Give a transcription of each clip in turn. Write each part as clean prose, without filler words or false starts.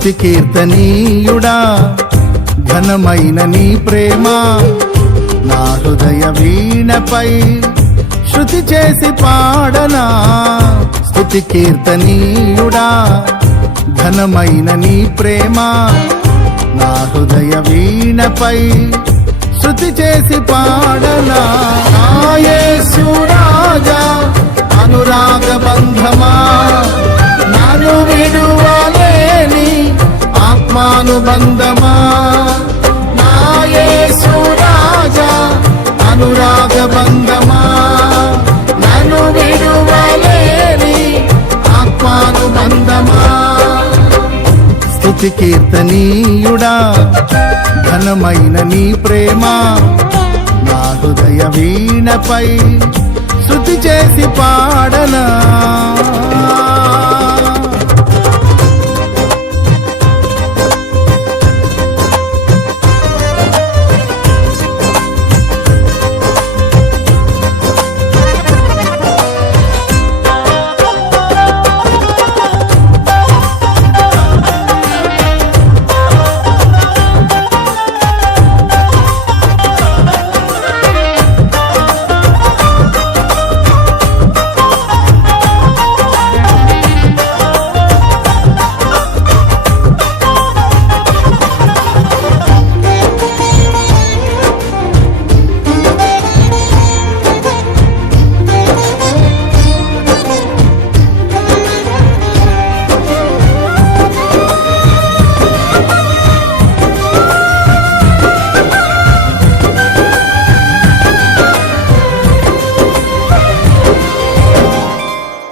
స్తుతి కీర్తనీయుడా ఘనమైన నీ ప్రేమ నా హృదయ వీణపై శృతి చేసి పాడనా. స్తుతి కీర్తనీయుడా ఘనమైన నీ ప్రేమ నా హృదయ వీణపై శృతి చేసి పాడనా. యేసు రాజా అనురాగ బంధమా నన్ను విడువలేని ఆత్మానుబంధమా. నా యేసు రాజా అనురాగ బంధమా నన్ను విడువలేని ఆత్మానుబంధమా. స్తుతి కీర్తనీయుడా ఘనమైన నీ ప్రేమ నా హృదయ వీణపై శృతి చేసి పాడనా.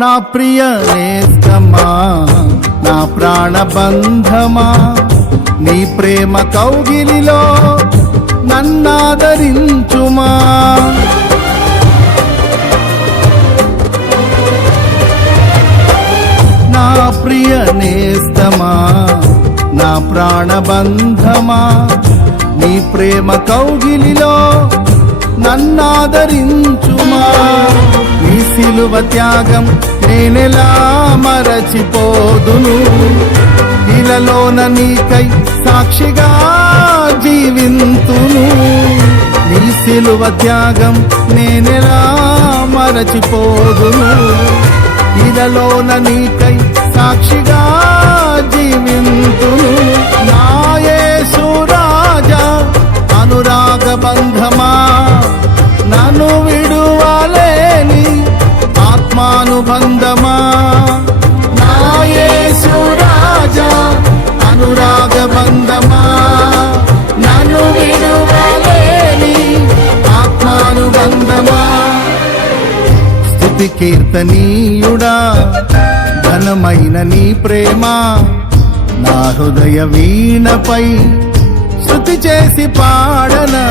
నా ప్రియ నేస్తమా నా ప్రాణబంధమా నీ ప్రేమ కౌగిలిలో నన్నాదరించుమా. నా ప్రియ నేస్తమా నా ప్రాణబంధమా నీ ప్రేమ కౌగిలిలో నన్నాదరించుమా. నీ సిలువ త్యాగం నేనెలా మరచిపోదును, ఇలలోన నీకై సాక్షిగా జీవింతును. నీ సిలువ త్యాగం నేనెలా మరచిపోదును, ఇలలోన నీకై సాక్షిగా జీవింతును. నా యేసు రాజా అనురాగ బంధమా నన్ను విడువలేని ఆత్మానుబంధమా. నా యేసు రాజా అనురాగ బంధమా నన్ను విడువలేని ఆత్మానుబంధమా. స్తుతి కీర్తనీయుడా ఘనమైన నీ ప్రేమ నా హృదయ వీణపై శృతి చేసి పాడనా.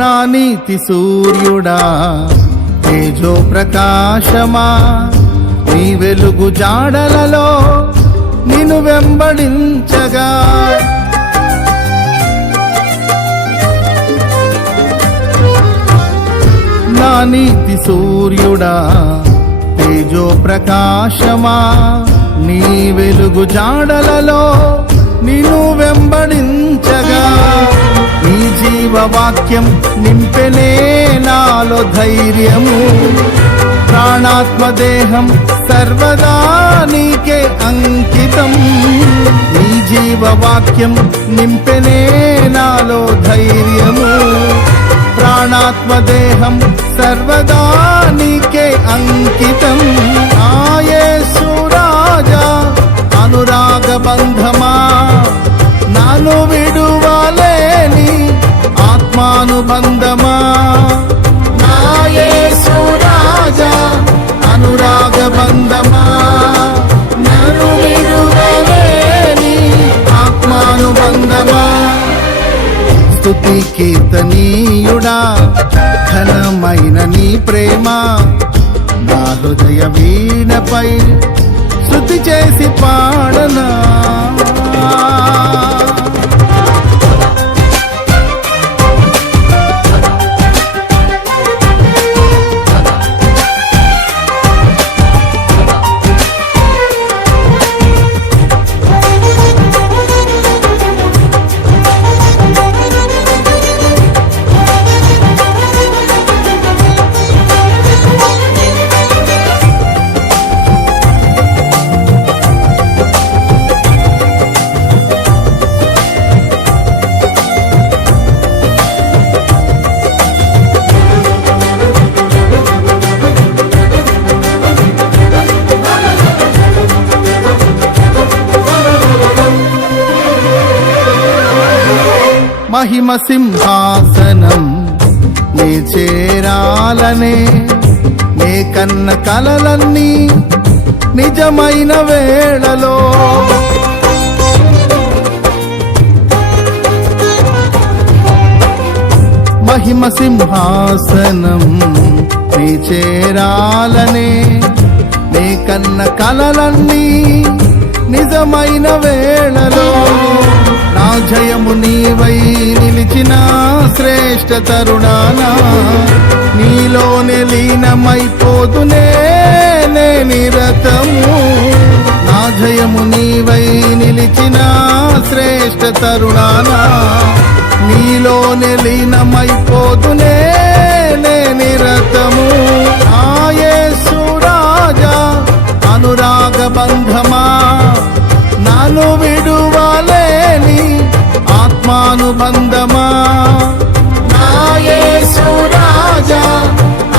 నా నీతి సూర్యుడా తేజో ప్రకాశమా నీ వెలుగు జాడలలో నిన్ను వెంబడించగా. నా నీతి సూర్యుడా తేజో ప్రకాశమా నీ వెలుగు జాడలలో నిన్ను వెంబడించగా నీ జీవవాక్యం నింపెనే నాలో ధైర్యము. ప్రాణాత్మ దేహం సర్వదా నీకే అంకితం. నీ జీవవాక్యం నింపెనే నాలో ధైర్యము. ప్రాణాత్మ దేహం సర్వదా నీకే అంకితం. ఆ యేసు రాజా అనురాగ బంధమా నాను విడువలేని ఆత్మానుబంధమా. నా యేసు రాజా అనురాగ బంధమా నన్ను విడువలేని ఆత్మానుబంధమా. స్తుతి కీర్తనీయుడా ఘనమైన నీ ప్రేమ నా హృదయ వీణపై స్తుతి చేసి పాడనా. మహిమ సింహాసనం నీ చేరాలనే నే కన్న కలలన్నీ నిజమైన వేళలో మహిమ సింహాసనం నీ చేరాలనే నే కన్న కలలన్నీ నిజమైన వేళలో నా జయము నీవై నిలిచిన శ్రేష్ఠ తరుణానా నీలోనే లీనమైపోదునే నే నిరతము. నా జయము నీవై నిలిచిన శ్రేష్ఠ తరుణానా నీలోనే లీనమైపోదునే నే నిరతము. ఆ యేసు రాజా అనురాగ బంధమా నాను విడువలేని ఆత్మానుబంధమా. నా యేసు రాజా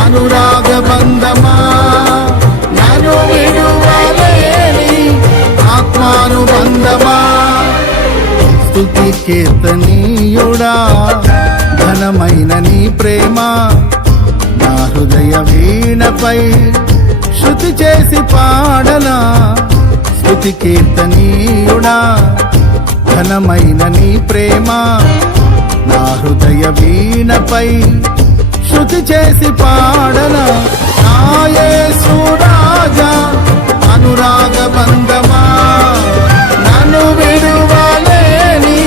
అనురాగ బంధమా నాను విడువలేని ఆత్మానుబంధమా. స్తుతి కీర్తనీయుడా ఘనమైన నీ ప్రేమ నా హృదయ వీణపై శృతి చేసి పాడనా. స్తుతి కీర్తనీయుడా ఘనమైన నీ ప్రేమ నా హృదయ వీణపై శృతి చేసి పాడనా. నా యేసు రాజా అనురాగ బంధమా నన్ను విడువలేని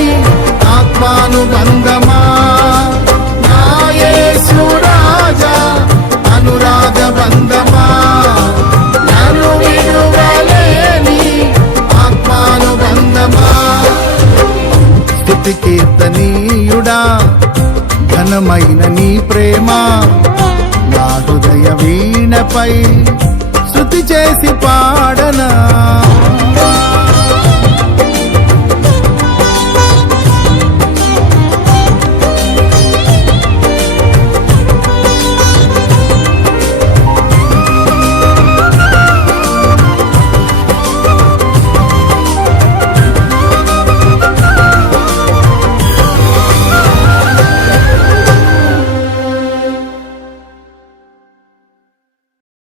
ఆత్మానుబంధమా. నా యేసు రాజా అనురాగ బంధమా నన్ను విడువలేని ఆత్మానుబంధమా. స్తుతి కీర్తనీయుడా ఘనమైన నీ ప్రేమ నా హృదయ వీణపై శృతి చేసి పాడనా.